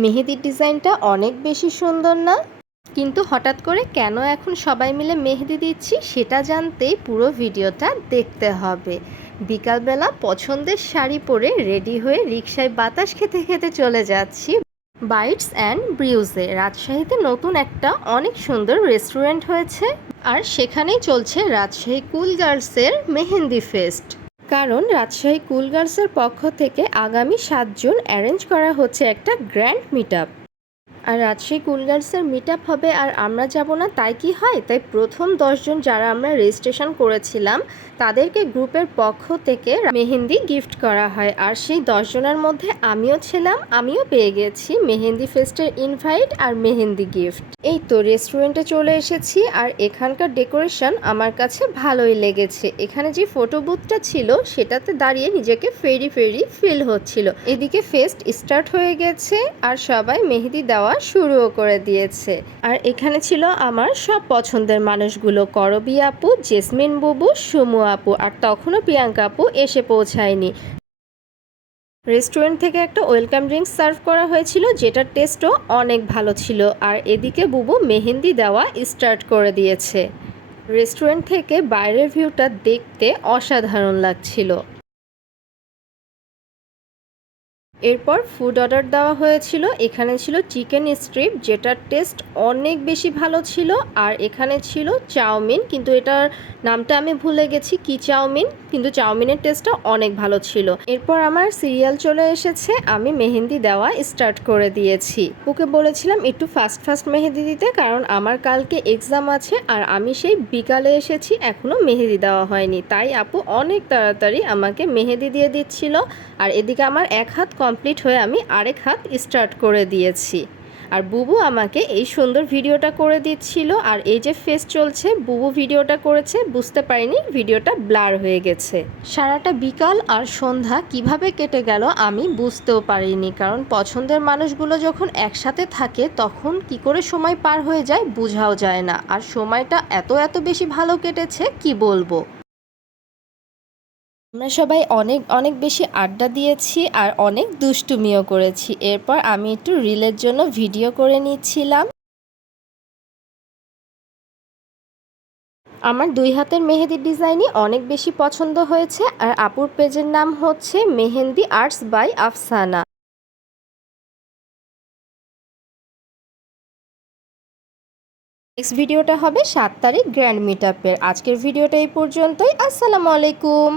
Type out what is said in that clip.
মেহেদির ডিজাইনটা অনেক বেশি সুন্দর না? কিন্তু হঠাৎ করে কেন এখন সবাই মিলে মেহেদি দিচ্ছি সেটা জানতেই পুরো ভিডিওটা দেখতে হবে। বিকালবেলা পছন্দের শাড়ি পরে রেডি হয়ে রিকশায় বাতাস খেতে খেতে চলে যাচ্ছি বাইটস অ্যান্ড ব্রিউজে। রাজশাহীতে নতুন একটা অনেক সুন্দর রেস্টুরেন্ট হয়েছে, আর সেখানেই চলছে রাজশাহী কুল গার্লসের মেহেন্দি ফেস্ট। কারণ রাজশাহী কুল গার্লসের পক্ষ থেকে আগামী ৭ জুন অ্যারেঞ্জ করা হচ্ছে একটা গ্র্যান্ড মিট আপ। আর রাজশাহী কুল গার্লসের মিট আপ হবে আর আমরা যাব না তাই কি হয়? তাই প্রথম ১০ জন যারা আমরা রেজিস্ট্রেশন করেছিলাম তাদেরকে গ্রুপের পক্ষ থেকে মেহেন্দি গিফট করা হয়। আর সেই ১০ জনের মধ্যে আমিও ছিলাম, আমিও পেয়ে গেছি মেহেন্দি ফেস্টের ইনভাইট আর মেহেন্দি গিফট। এই তো রেস্টুরেন্টে চলে এসেছি, আর এখানকার ডেকোরেশন আমার কাছে ভালোই লেগেছে। এখানে যে ফটো বুথটা ছিল সেটাতে দাঁড়িয়ে নিজেকে ফেরি ফেরি ফিল হচ্ছিল। এদিকে ফেস্ট স্টার্ট হয়ে গেছে আর সবাই মেহেদি দেওয়া শুরুও করে দিয়েছে। আর এখানে ছিল আমার সব পছন্দের মানুষগুলো, করবী আপু, জেসমিন বুবু, সুমু আপু, আর তখনও প্রিয়াঙ্কা আপু এসে পৌঁছায়নি। রেস্টুরেন্ট থেকে একটা ওয়েলকাম ড্রিঙ্কস সার্ভ করা হয়েছিল, যেটার টেস্টও অনেক ভালো ছিল। আর এদিকে বুবু মেহেন্দি দেওয়া স্টার্ট করে দিয়েছে। রেস্টুরেন্ট থেকে বাইরের ভিউটা দেখতে অসাধারণ লাগছিল। এরপর ফুড অর্ডার দেওয়া হয়েছিল। এখানে ছিল চিকেন স্ট্রিপ, যেটার টেস্ট অনেক বেশি ভালো ছিল। আর এখানে ছিল চাউমিন, কিন্তু এটার নামটা আমি ভুলে গেছি কি চাউমিন, কিন্তু চাউমিনের টেস্টটা অনেক ভালো ছিল। এরপর আমার সিরিয়াল চলে এসেছে, আমি মেহেন্দি দেওয়া স্টার্ট করে দিয়েছি। ওকে বলেছিলাম একটু ফাস্ট ফাস্ট মেহেদি দিতে, কারণ আমার কালকে এক্সাম আছে আর আমি সেই বিকালে এসেছি, এখনও মেহেদি দেওয়া হয়নি। তাই আপু অনেক তাড়াতাড়ি আমাকে মেহেদি দিয়ে দিচ্ছিল। আর এদিকে আমার এক হাত কমপ্লিট হয়ে আমি আরেক হাত স্টার্ট করে দিয়েছি। আর বুবু আমাকে এই সুন্দর ভিডিওটা করে দিচ্ছিল। আর এই যে ফেস চলছে, বুবু ভিডিওটা করেছে, বুঝতে পারিনি ভিডিওটা ব্লার হয়ে গেছে। সারাটা বিকাল আর সন্ধ্যা কিভাবে কেটে গেল আমি বুঝতেও পারিনি, কারণ পছন্দের মানুষগুলো যখন একসাথে থাকে তখন কি করে সময় পার হয়ে যায় বোঝাও যায় না। আর সময়টা এত এত বেশি ভালো কেটেছে কি বলবো। আমরা সবাই অনেক অনেক বেশি আড্ডা দিয়েছি আর অনেক দুষ্টুমিও করেছি। এরপর আমি একটু রিলের জন্য ভিডিও করে নিচ্ছিলাম। আমার ২ হাতের মেহেদির ডিজাইনই অনেক বেশি পছন্দ হয়েছে। আর আপুর পেজের নাম হচ্ছে Mehendi arts by Afsana. Next ভিডিওটা হবে ৭ তারিখ গ্র্যান্ড মিট আপের। আজকের ভিডিওটা এই পর্যন্তই। আসসালামু আলাইকুম।